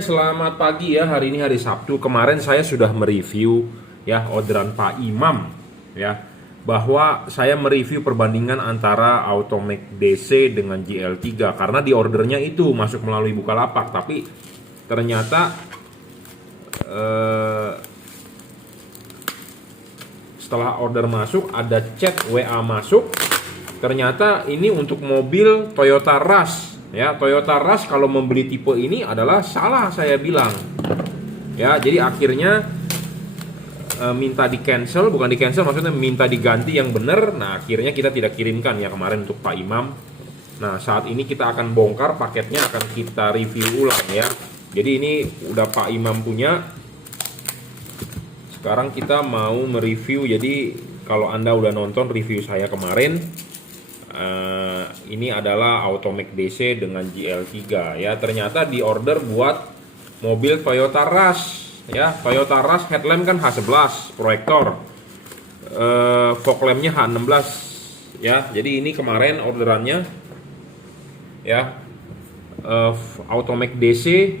Selamat pagi ya, hari ini hari Sabtu. Kemarin saya sudah mereview ya orderan Pak Imam ya, bahwa saya mereview perbandingan antara Automac DC dengan GL3 karena di ordernya itu masuk melalui Bukalapak, tapi ternyata eh, setelah order masuk ada chat WA masuk, ternyata ini untuk mobil Toyota Rush. Ya, Toyota Rush kalau membeli tipe ini adalah salah, saya bilang. Ya, jadi akhirnya minta di cancel, bukan di cancel, maksudnya minta diganti yang benar. Nah, akhirnya kita tidak kirimkan ya kemarin untuk Pak Imam. Nah, saat ini kita akan bongkar paketnya, akan kita review ulang ya. Jadi ini udah Pak Imam punya. Sekarang kita mau mereview. Jadi kalau Anda udah nonton review saya kemarin, ini adalah Automac DC dengan GL3 ya. Ternyata di order buat mobil Toyota Rush ya. Toyota Rush headlamp kan H11 proyektor, fog lampnya H16 ya. Jadi ini kemarin orderannya ya, Automac DC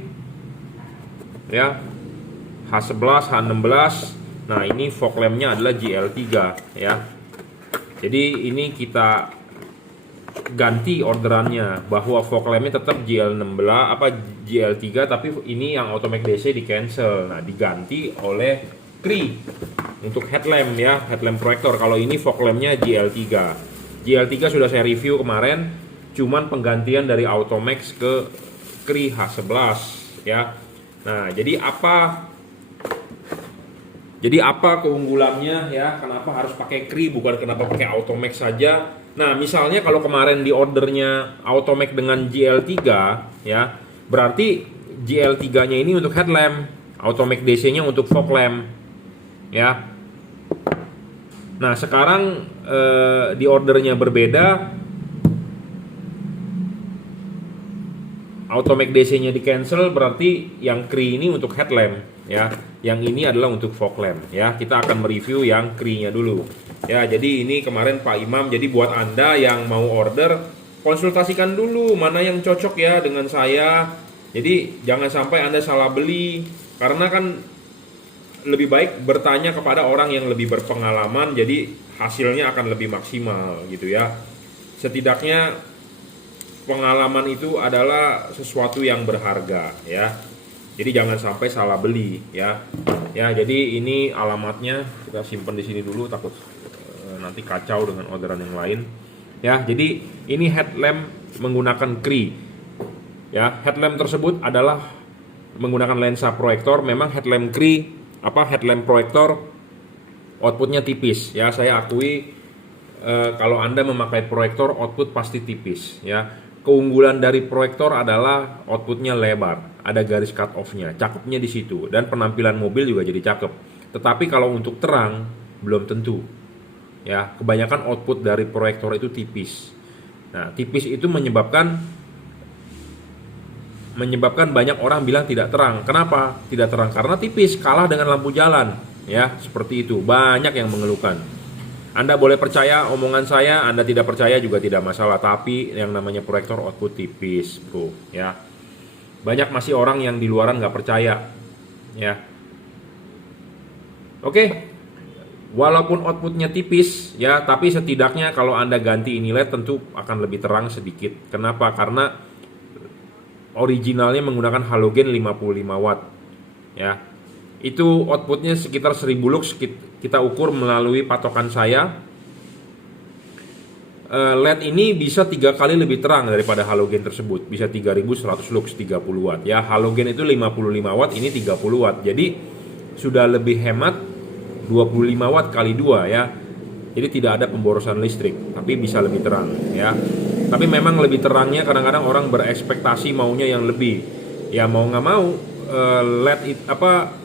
ya, H11 H16. Nah, ini fog lampnya adalah GL3 ya. Jadi ini kita ganti orderannya, bahwa fog lampnya tetap GL3, tapi ini yang Automac DC di cancel. Nah, diganti oleh Cree untuk headlamp ya, headlamp proyektor. Kalau ini fog lampnya GL3. GL3 sudah saya review kemarin, cuman penggantian dari Automax ke Cree H11 ya. Nah, jadi apa keunggulannya ya? Kenapa harus pakai Cree, bukan kenapa pakai Automac saja? Nah, misalnya kalau kemarin di ordernya Automac dengan GL3 ya, berarti GL3-nya ini untuk headlamp, Automac DC-nya untuk fog lamp ya. Nah, sekarang di ordernya berbeda, Automac DC-nya di cancel, berarti yang Cree ini untuk headlamp ya, yang ini adalah untuk fog lamp ya. Kita akan mereview yang Cree-nya dulu ya. Jadi ini kemarin Pak Imam. Jadi buat Anda yang mau order, konsultasikan dulu mana yang cocok ya dengan saya. Jadi jangan sampai Anda salah beli, karena kan lebih baik bertanya kepada orang yang lebih berpengalaman, jadi hasilnya akan lebih maksimal gitu ya. Setidaknya pengalaman itu adalah sesuatu yang berharga ya. Jadi jangan sampai salah beli ya. Ya, jadi ini alamatnya kita simpan di sini dulu, takut nanti kacau dengan orderan yang lain. Ya, jadi ini headlamp menggunakan Cree. Ya, headlamp tersebut adalah menggunakan lensa proyektor. Memang headlamp Cree headlamp proyektor outputnya tipis ya. Saya akui kalau Anda memakai proyektor output pasti tipis ya. Keunggulan dari proyektor adalah outputnya lebar, ada garis cut off-nya, cakepnya di situ, dan penampilan mobil juga jadi cakep. Tetapi kalau untuk terang belum tentu. Ya, kebanyakan output dari proyektor itu tipis. Nah, tipis itu menyebabkan banyak orang bilang tidak terang. Kenapa tidak terang? Karena tipis, kalah dengan lampu jalan. Ya, seperti itu. Banyak yang mengeluhkan. Anda boleh percaya omongan saya, Anda tidak percaya juga tidak masalah. Tapi yang namanya proyektor output tipis, bro. Ya, banyak masih orang yang di luaran nggak percaya. Ya, oke. Walaupun outputnya tipis, ya, tapi setidaknya kalau Anda ganti ini LED tentu akan lebih terang sedikit. Kenapa? Karena originalnya menggunakan halogen 55 watt. Ya, itu outputnya sekitar 1000 lux. Kita ukur melalui patokan saya. LED ini bisa 3 kali lebih terang daripada halogen tersebut. Bisa 3100 lux, 30 watt. Ya, halogen itu 55 watt, ini 30 watt. Jadi sudah lebih hemat 25 watt kali 2 ya. Jadi tidak ada pemborosan listrik, tapi bisa lebih terang ya. Tapi memang lebih terangnya kadang-kadang orang berekspektasi maunya yang lebih. Ya, mau nggak mau LED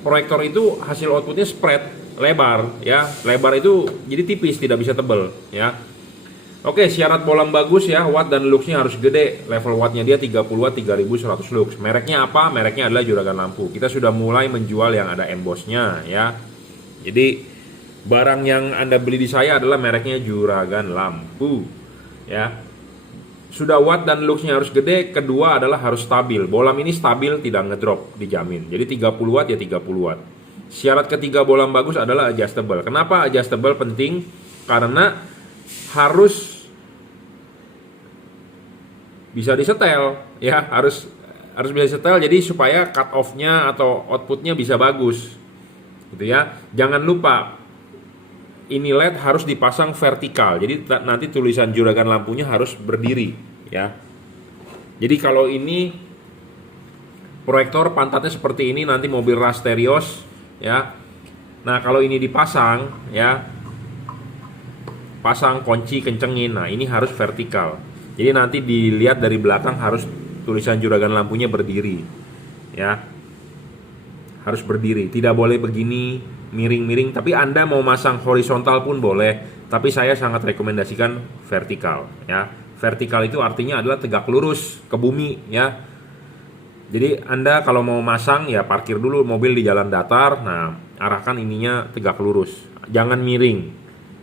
proyektor itu hasil outputnya spread lebar ya. Lebar itu jadi tipis, tidak bisa tebel ya. Oke, syarat bolam bagus ya, watt dan luxnya harus gede. Level wattnya dia 30 watt, 3100 lux. Mereknya apa? Mereknya adalah Juragan Lampu. Kita sudah mulai menjual yang ada embossnya ya. Jadi barang yang Anda beli di saya adalah mereknya Juragan Lampu ya. Sudah watt dan luxnya harus gede, kedua adalah harus stabil. Bolam ini stabil, tidak ngedrop, dijamin. Jadi 30 watt ya 30 watt. Syarat ketiga bolam bagus adalah adjustable. Kenapa adjustable penting? Karena harus bisa disetel, ya, harus bisa disetel jadi supaya cut off-nya atau output-nya bisa bagus. Gitu ya. Jangan lupa ini LED harus dipasang vertikal, jadi nanti tulisan juragan lampunya harus berdiri, ya. Jadi kalau ini proyektor pantatnya seperti ini, nanti mobil Rasterios, ya. Nah kalau ini dipasang, ya, pasang kunci kencengin, nah ini harus vertikal. Jadi nanti dilihat dari belakang harus tulisan juragan lampunya berdiri, ya. Harus berdiri, tidak boleh begini miring-miring, tapi Anda mau masang horizontal pun boleh, tapi saya sangat rekomendasikan vertikal, ya. Vertikal itu artinya adalah tegak lurus ke bumi, ya. Jadi Anda kalau mau masang ya parkir dulu mobil di jalan datar, nah arahkan ininya tegak lurus, jangan miring,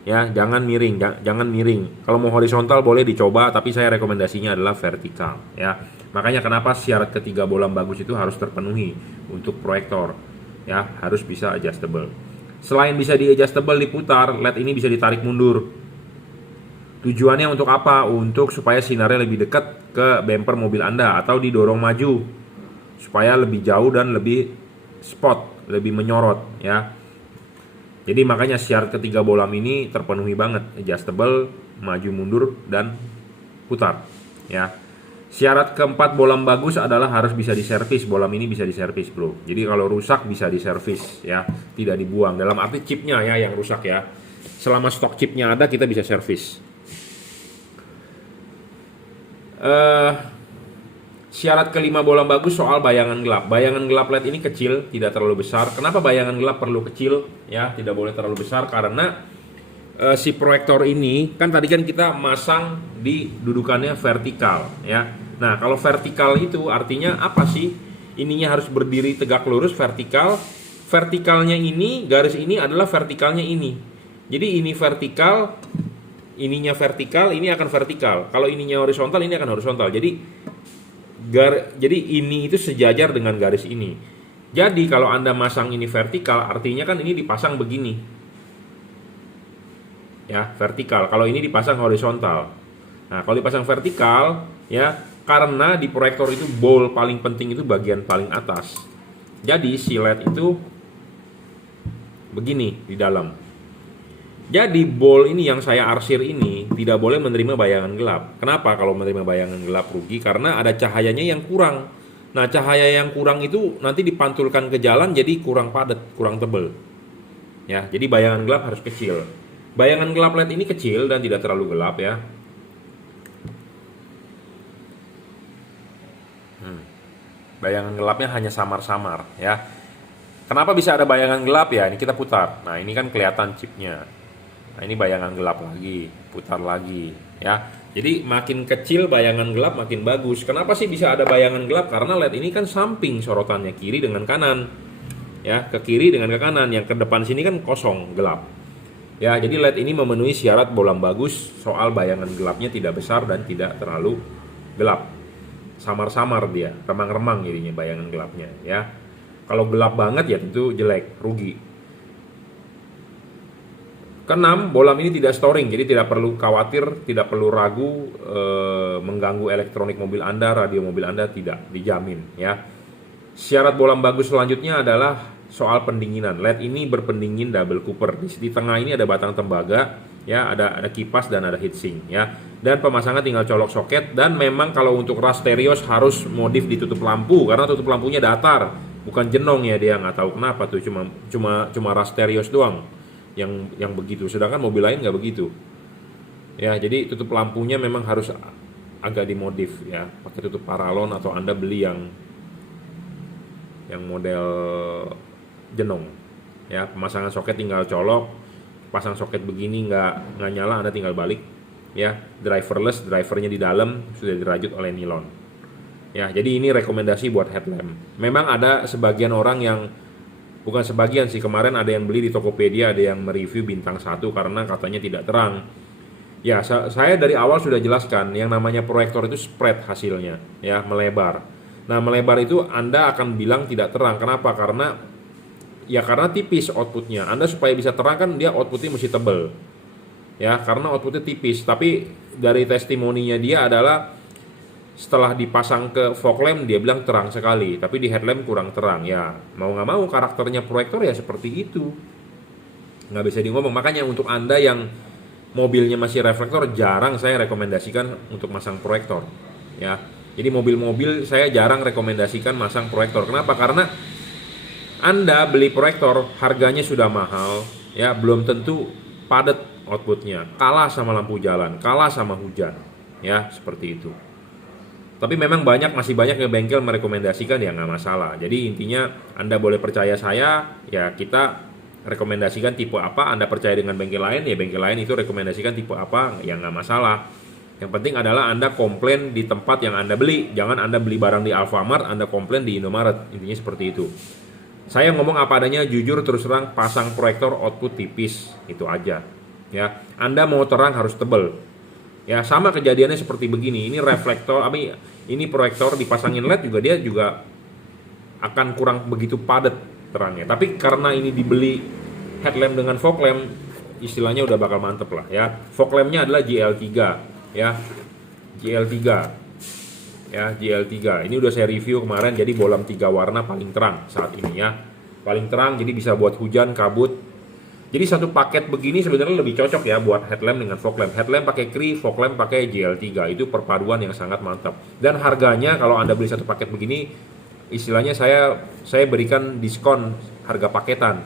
ya, jangan miring, jangan miring. Kalau mau horizontal boleh dicoba, tapi saya rekomendasinya adalah vertikal, ya. Makanya kenapa syarat ketiga bolam bagus itu harus terpenuhi untuk proyektor, ya, harus bisa adjustable. Selain bisa di adjustable diputar, LED ini bisa ditarik mundur. Tujuannya untuk apa? Untuk supaya sinarnya lebih dekat ke bumper mobil Anda atau didorong maju supaya lebih jauh dan lebih spot, lebih menyorot, ya. Jadi makanya syarat ketiga bolam ini terpenuhi banget, adjustable, maju mundur dan putar, ya. Syarat keempat bolam bagus adalah harus bisa diservis. Bolam ini bisa diservis, bro. Jadi kalau rusak bisa diservis, ya, tidak dibuang. Dalam arti chipnya ya yang rusak, ya. Selama stok chipnya ada kita bisa servis. Syarat kelima bolam bagus soal bayangan gelap. Bayangan gelap LED ini kecil, tidak terlalu besar. Kenapa bayangan gelap perlu kecil? Ya, tidak boleh terlalu besar karena si proyektor ini kan tadi kan kita masang di dudukannya vertikal, ya. Nah kalau vertikal itu artinya apa sih? Ininya harus berdiri tegak lurus vertikal. Vertikalnya ini, garis ini adalah vertikalnya ini. Jadi ini vertikal, ininya vertikal, ini akan vertikal. Kalau ininya horizontal, ini akan horizontal. Jadi ini itu sejajar dengan garis ini. Jadi kalau Anda masang ini vertikal, artinya kan ini dipasang begini, ya, vertikal. Kalau ini dipasang horizontal. Nah kalau dipasang vertikal, ya, karena di proyektor itu bowl paling penting itu bagian paling atas. Jadi si LED itu begini di dalam. Jadi bowl ini yang saya arsir ini tidak boleh menerima bayangan gelap. Kenapa kalau menerima bayangan gelap rugi? Karena ada cahayanya yang kurang. Nah cahaya yang kurang itu nanti dipantulkan ke jalan jadi kurang padat, kurang tebel. Ya, jadi bayangan gelap harus kecil. Bayangan gelap LED ini kecil dan tidak terlalu gelap, ya. Bayangan gelapnya hanya samar-samar, ya. Kenapa bisa ada bayangan gelap, ya? Ini kita putar. Nah, ini kan kelihatan chipnya. Nah, ini bayangan gelap lagi, putar lagi, ya. Jadi makin kecil bayangan gelap makin bagus. Kenapa sih bisa ada bayangan gelap? Karena LED ini kan samping sorotannya kiri dengan kanan. Ya, ke kiri dengan ke kanan. Yang ke depan sini kan kosong, gelap. Ya, jadi LED ini memenuhi syarat bolam bagus soal bayangan gelapnya tidak besar dan tidak terlalu gelap. Samar-samar dia, remang-remang jadinya bayangan gelapnya, ya. Kalau gelap banget ya tentu jelek, rugi. Keenam, bolam ini tidak storing, jadi tidak perlu khawatir, tidak perlu ragu mengganggu elektronik mobil Anda, radio mobil Anda, tidak, dijamin, ya. Syarat bolam bagus selanjutnya adalah soal pendinginan. LED ini berpendingin double cooper. Di tengah ini ada batang tembaga, ya, ada kipas dan ada heatsink, ya. Dan pemasangan tinggal colok soket. Dan memang kalau untuk Rasterios harus modif ditutup lampu karena tutup lampunya datar, bukan jenong, ya. Dia nggak tahu kenapa tuh, cuma Rasterios doang yang begitu, sedangkan mobil lain nggak begitu, ya. Jadi tutup lampunya memang harus agak dimodif, ya, pakai tutup paralon atau Anda beli yang model jenong, ya. Pemasangan soket tinggal colok, pasang soket begini nggak nyala, Anda tinggal balik, ya. Driverless, drivernya di dalam sudah dirajut oleh nilon, ya. Jadi ini rekomendasi buat headlamp. Memang ada sebagian orang yang, bukan sebagian sih, kemarin ada yang beli di Tokopedia, ada yang mereview bintang 1 karena katanya tidak terang. Ya, saya dari awal sudah jelaskan yang namanya proyektor itu spread hasilnya, ya, melebar. Nah, melebar itu Anda akan bilang tidak terang. Kenapa? Karena tipis outputnya. Anda supaya bisa terang kan dia outputnya mesti tebel, ya, karena outputnya tipis. Tapi dari testimoninya dia adalah setelah dipasang ke fog lamp dia bilang terang sekali, tapi di headlamp kurang terang. Ya, mau nggak mau karakternya proyektor ya seperti itu. Nggak bisa di ngomong. Makanya untuk Anda yang mobilnya masih reflektor, jarang saya rekomendasikan untuk masang proyektor, ya. Jadi mobil-mobil saya jarang rekomendasikan masang proyektor. Kenapa? Karena Anda beli proyektor harganya sudah mahal, ya, belum tentu padat outputnya, kalah sama lampu jalan, kalah sama hujan, ya, seperti itu. Tapi memang masih banyak yang bengkel merekomendasikan, ya nggak masalah. Jadi intinya Anda boleh percaya saya, ya kita rekomendasikan tipe apa. Anda percaya dengan bengkel lain, ya bengkel lain itu rekomendasikan tipe apa, ya nggak masalah. Yang penting adalah Anda komplain di tempat yang Anda beli. Jangan Anda beli barang di Alfamart, Anda komplain di Indomaret. Intinya seperti itu. Saya ngomong apa adanya, jujur terus terang, pasang proyektor output tipis, itu aja. Ya, Anda mau terang harus tebel. Ya, sama kejadiannya seperti begini. Ini reflektor, ini proyektor dipasangin LED juga, dia juga akan kurang begitu padat terangnya. Tapi karena ini dibeli headlamp dengan fog lamp, istilahnya udah bakal mantep lah, ya. Fog lampnya adalah GL3, ya. GL3. Ya, GL3. Ini udah saya review kemarin, jadi bolam 3 warna paling terang saat ini, ya. Paling terang, jadi bisa buat hujan, kabut. Jadi satu paket begini sebenarnya lebih cocok ya buat headlamp dengan fog lamp. Headlamp pakai Cree, fog lamp pakai GL3. Itu perpaduan yang sangat mantap. Dan harganya kalau Anda beli satu paket begini, istilahnya saya berikan diskon harga paketan.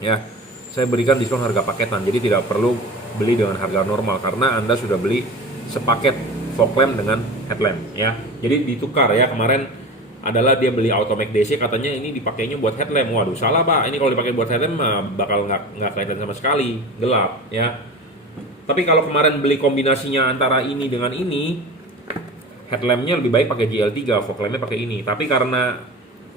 Ya. Saya berikan diskon harga paketan. Jadi tidak perlu beli dengan harga normal karena Anda sudah beli sepaket fog lamp dengan headlamp, ya. Jadi ditukar, ya. Kemarin adalah dia beli Automac DC, katanya ini dipakainya buat headlamp. Waduh, salah Pak, ini kalau dipakai buat headlamp bakal nggak kelihatan sama sekali, gelap, ya. Tapi kalau kemarin beli kombinasinya antara ini dengan ini, headlampnya lebih baik pakai GL3, fog lampnya pakai ini. Tapi karena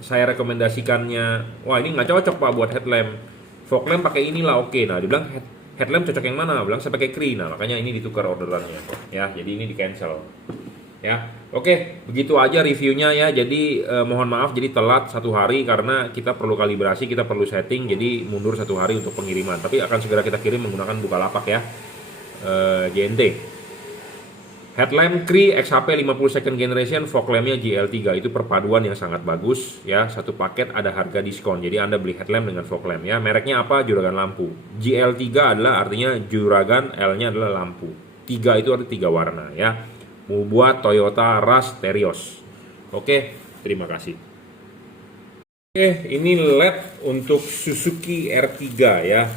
saya rekomendasikannya, wah ini nggak cocok Pak buat headlamp, fog lamp pakai inilah, oke. Nah dibilang headlamp cocok yang mana? Bilang saya pakai Cree. Nah makanya ini ditukar orderannya, ya. Jadi ini di cancel. Ya, oke, begitu aja reviewnya, ya. Jadi mohon maaf jadi telat 1 hari karena kita perlu kalibrasi, kita perlu setting, jadi mundur 1 hari untuk pengiriman. Tapi akan segera kita kirim menggunakan Bukalapak, ya. JNT. Headlamp Cree XHP 50 second generation, fog lampnya GL3. Itu perpaduan yang sangat bagus, ya. Satu paket ada harga diskon. Jadi Anda beli headlamp dengan fog lamp, ya. Mereknya apa? Juragan lampu. GL3 adalah artinya juragan, L-nya adalah lampu. 3 itu ada 3 warna, ya. Membuat Toyota Rush Terios. Oke, terima kasih. Oke, ini LED untuk Suzuki R3, ya.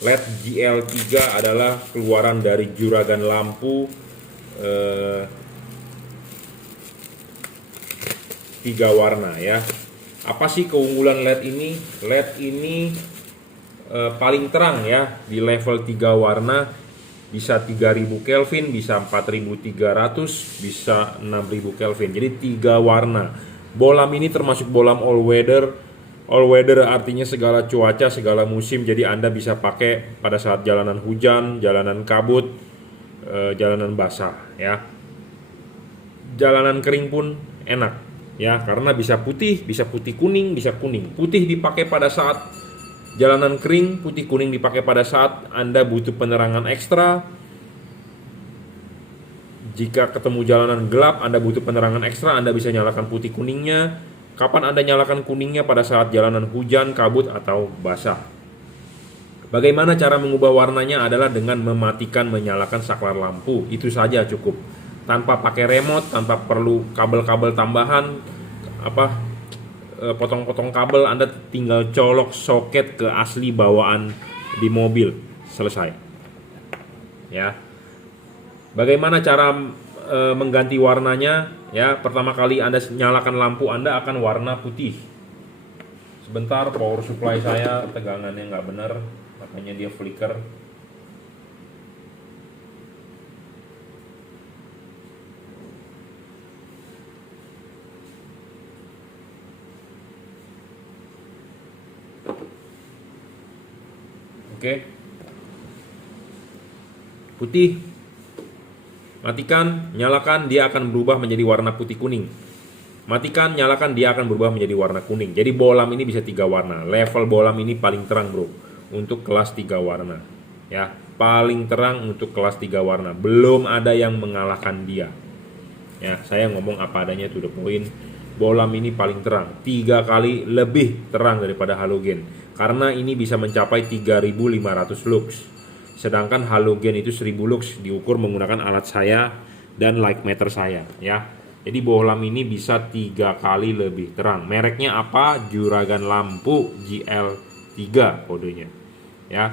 LED GL3 adalah keluaran dari juragan lampu 3 warna, ya. Apa sih keunggulan LED ini? LED ini paling terang, ya, di level 3 warna. Bisa 3000 Kelvin, bisa 4300, bisa 6000 Kelvin. Jadi 3 warna. Bolam ini termasuk bolam all weather. All weather artinya segala cuaca, segala musim. Jadi Anda bisa pakai pada saat jalanan hujan, jalanan kabut, jalanan basah, ya. Jalanan kering pun enak, ya, karena bisa putih kuning, bisa kuning. Putih dipakai pada saat jalanan kering, putih kuning dipakai pada saat Anda butuh penerangan ekstra. Jika ketemu jalanan gelap, Anda butuh penerangan ekstra, Anda bisa nyalakan putih kuningnya. Kapan Anda nyalakan kuningnya? Pada saat jalanan hujan, kabut, atau basah. Bagaimana cara mengubah warnanya? Adalah dengan mematikan, menyalakan saklar lampu. Itu saja cukup. Tanpa pakai remote, tanpa perlu kabel-kabel tambahan, potong-potong kabel. Anda tinggal colok soket ke asli bawaan di mobil, selesai, ya. Bagaimana cara mengganti warnanya? Ya, pertama kali Anda nyalakan lampu, Anda akan warna putih. Sebentar, power supply saya tegangannya nggak benar, makanya dia flicker. Oke. putih, matikan, nyalakan, dia akan berubah menjadi warna putih kuning. Matikan, nyalakan, dia akan berubah menjadi warna kuning. Jadi bolam ini bisa 3 warna. Level bolam ini paling terang bro, untuk kelas 3 warna. Ya, paling terang untuk kelas 3 warna. Belum ada yang mengalahkan dia. Ya, saya ngomong apa adanya, to the point. Bolam ini paling terang, 3 kali lebih terang daripada halogen. Karena ini bisa mencapai 3500 lux. Sedangkan halogen itu 1000 lux diukur menggunakan alat saya dan light meter saya ya. Jadi bohlam ini bisa 3 kali lebih terang. Mereknya apa? Juragan lampu GL3 kodenya ya.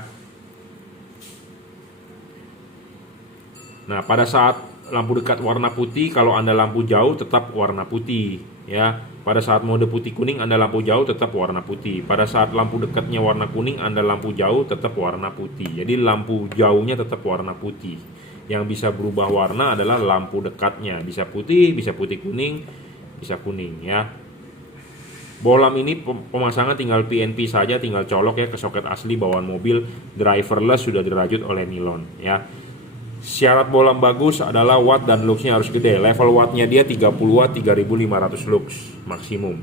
Nah, pada saat lampu dekat warna putih, kalau Anda lampu jauh tetap warna putih ya. Pada saat mode putih kuning Anda lampu jauh tetap warna putih. Pada saat lampu dekatnya warna kuning Anda lampu jauh tetap warna putih. Jadi lampu jauhnya tetap warna putih. Yang bisa berubah warna adalah lampu dekatnya. Bisa putih kuning, bisa kuning ya. Bohlam ini pemasangan tinggal PNP saja, tinggal colok ya ke soket asli bawaan mobil. Driverless, sudah dirajut oleh nilon ya. Syarat bohlam bagus adalah watt dan luxnya harus gede. Level wattnya dia 30 watt, 3500 lux maksimum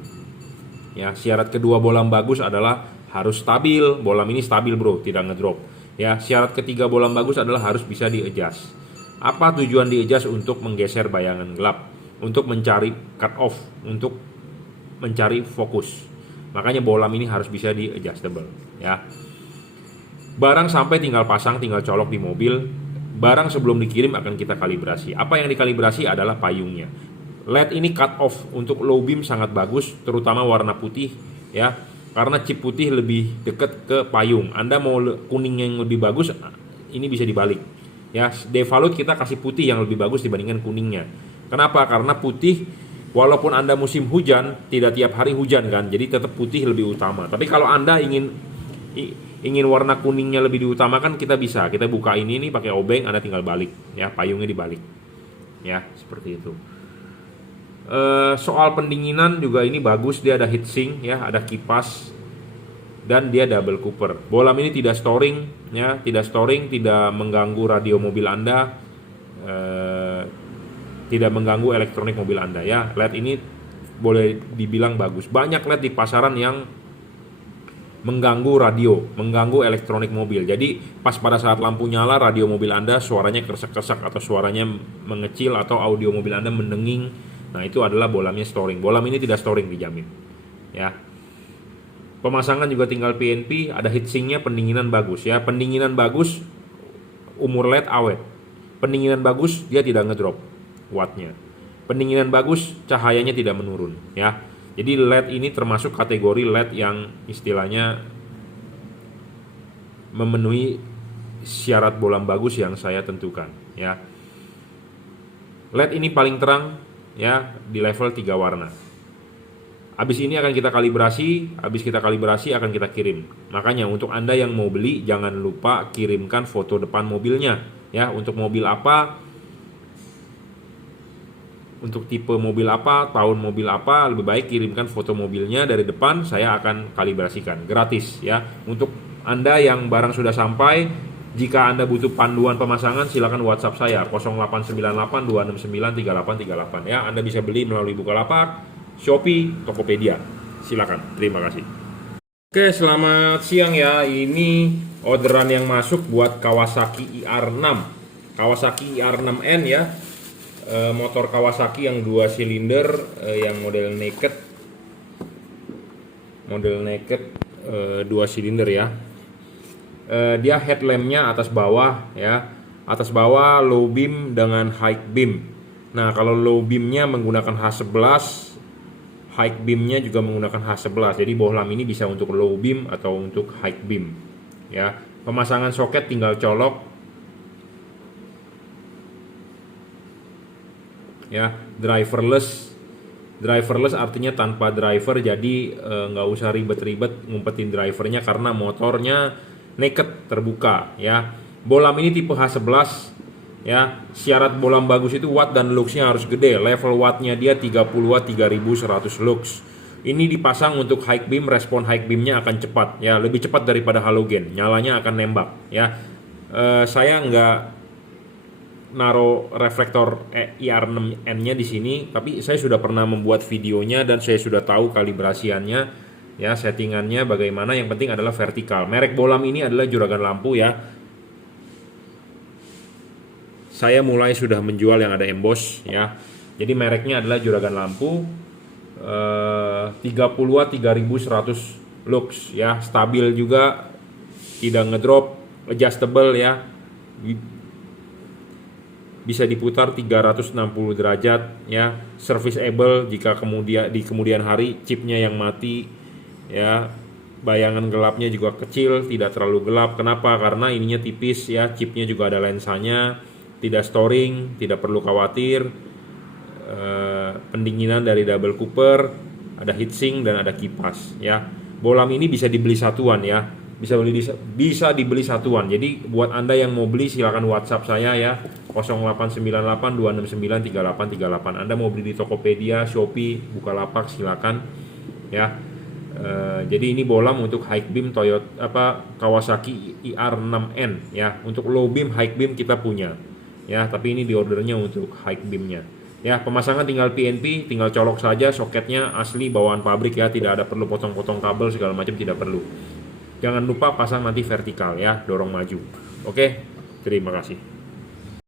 ya. Syarat kedua bohlam bagus adalah harus stabil. Bohlam ini stabil bro, tidak ngedrop ya. Syarat ketiga bohlam bagus adalah harus bisa di-adjust. Apa tujuan di-adjust? Untuk menggeser bayangan gelap, untuk mencari cut off, untuk mencari fokus. Makanya bohlam ini harus bisa di-adjustable ya. Barang sampai tinggal pasang, tinggal colok di mobil. Barang sebelum dikirim akan kita kalibrasi. Apa yang dikalibrasi adalah payungnya. LED ini cut off untuk low beam sangat bagus, terutama warna putih ya. Karena chip putih lebih dekat ke payung. Anda mau kuning yang lebih bagus, ini bisa dibalik ya. Devalut kita kasih putih yang lebih bagus dibandingkan kuningnya. Kenapa? Karena putih, walaupun Anda musim hujan, tidak tiap hari hujan kan, jadi tetap putih lebih utama. Tapi kalau Anda ingin warna kuningnya lebih diutamakan, kita bisa. Kita buka ini nih pakai obeng, Anda tinggal balik ya, payungnya dibalik. Ya, seperti itu. Soal pendinginan juga ini bagus, dia ada heatsink ya, ada kipas dan dia double cooper. Bohlam ini tidak storing ya, tidak mengganggu radio mobil Anda, tidak mengganggu elektronik mobil Anda ya. LED ini boleh dibilang bagus. Banyak LED di pasaran yang mengganggu radio, mengganggu elektronik mobil. Jadi pas pada saat lampu nyala, radio mobil Anda suaranya kersek-kersek atau suaranya mengecil atau audio mobil Anda mendenging. Nah, itu adalah bohlamnya storing. Bohlam ini tidak storing, dijamin ya. Pemasangan juga tinggal PNP, ada heatsinknya, pendinginan bagus ya. Pendinginan bagus, umur LED awet. Pendinginan bagus, dia tidak ngedrop wattnya. Pendinginan bagus, cahayanya tidak menurun ya. Jadi LED ini termasuk kategori LED yang istilahnya memenuhi syarat bohlam bagus yang saya tentukan ya. LED ini paling terang ya, di level 3 warna. Habis ini akan kita kalibrasi, akan kita kirim. Makanya untuk Anda yang mau beli, jangan lupa kirimkan foto depan mobilnya ya. Untuk mobil apa, untuk tipe mobil apa, tahun mobil apa, lebih baik kirimkan foto mobilnya dari depan, saya akan kalibrasikan gratis ya. Untuk Anda yang barang sudah sampai, jika Anda butuh panduan pemasangan, silakan WhatsApp saya 0898 269 3838 ya. Anda bisa beli melalui Bukalapak, Shopee, Tokopedia. Silakan. Terima kasih. Oke, selamat siang ya. Ini orderan yang masuk buat Kawasaki IR6. Kawasaki IR6N ya. Motor Kawasaki yang 2 silinder, yang model naked 2 silinder ya. Dia headlampnya atas bawah ya, atas bawah low beam dengan high beam. Nah, kalau low beamnya menggunakan H11, high beamnya juga menggunakan H11. Jadi bohlam ini bisa untuk low beam atau untuk high beam ya. Pemasangan soket tinggal colok ya. Driverless artinya tanpa driver, jadi nggak usah ribet-ribet ngumpetin drivernya karena motornya naked, terbuka ya. Bohlam ini tipe H11 ya. Syarat bohlam bagus itu watt dan luxnya harus gede. Level wattnya dia 30 watt, 3100 lux. Ini dipasang untuk high beam, respon high beamnya akan cepat ya, lebih cepat daripada halogen, nyalanya akan nembak ya. Saya nggak naro reflektor IR6N-nya di sini, tapi saya sudah pernah membuat videonya dan saya sudah tahu kalibrasiannya, ya, settingannya bagaimana. Yang penting adalah vertikal. Merek Bolam ini adalah juragan lampu ya. Saya mulai sudah menjual yang ada emboss ya. Jadi mereknya adalah juragan lampu 30 watt 3100 lux ya, stabil juga, tidak ngedrop, adjustable ya. Bisa diputar 360 derajat ya, serviceable jika di kemudian hari chipnya yang mati ya. Bayangan gelapnya juga kecil, tidak terlalu gelap. Kenapa? Karena ininya tipis ya, chipnya juga ada lensanya, tidak storing, tidak perlu khawatir. Pendinginan dari double cooper, ada heatsink dan ada kipas ya. Bolam ini bisa dibeli satuan ya, bisa dibeli satuan. Jadi buat Anda yang mau beli silakan WhatsApp saya ya, 0898 269 3838. Anda mau beli di Tokopedia, Shopee, Bukalapak silakan ya. Jadi ini bolam untuk high beam Toyota Kawasaki IR6N ya. Untuk low beam, high beam kita punya ya, tapi ini diordernya untuk high beamnya ya. Pemasangan tinggal PNP, tinggal colok saja, soketnya asli bawaan pabrik ya, tidak ada perlu potong-potong kabel segala macam, tidak perlu. Jangan lupa pasang nanti vertikal ya, dorong maju. Oke, terima kasih.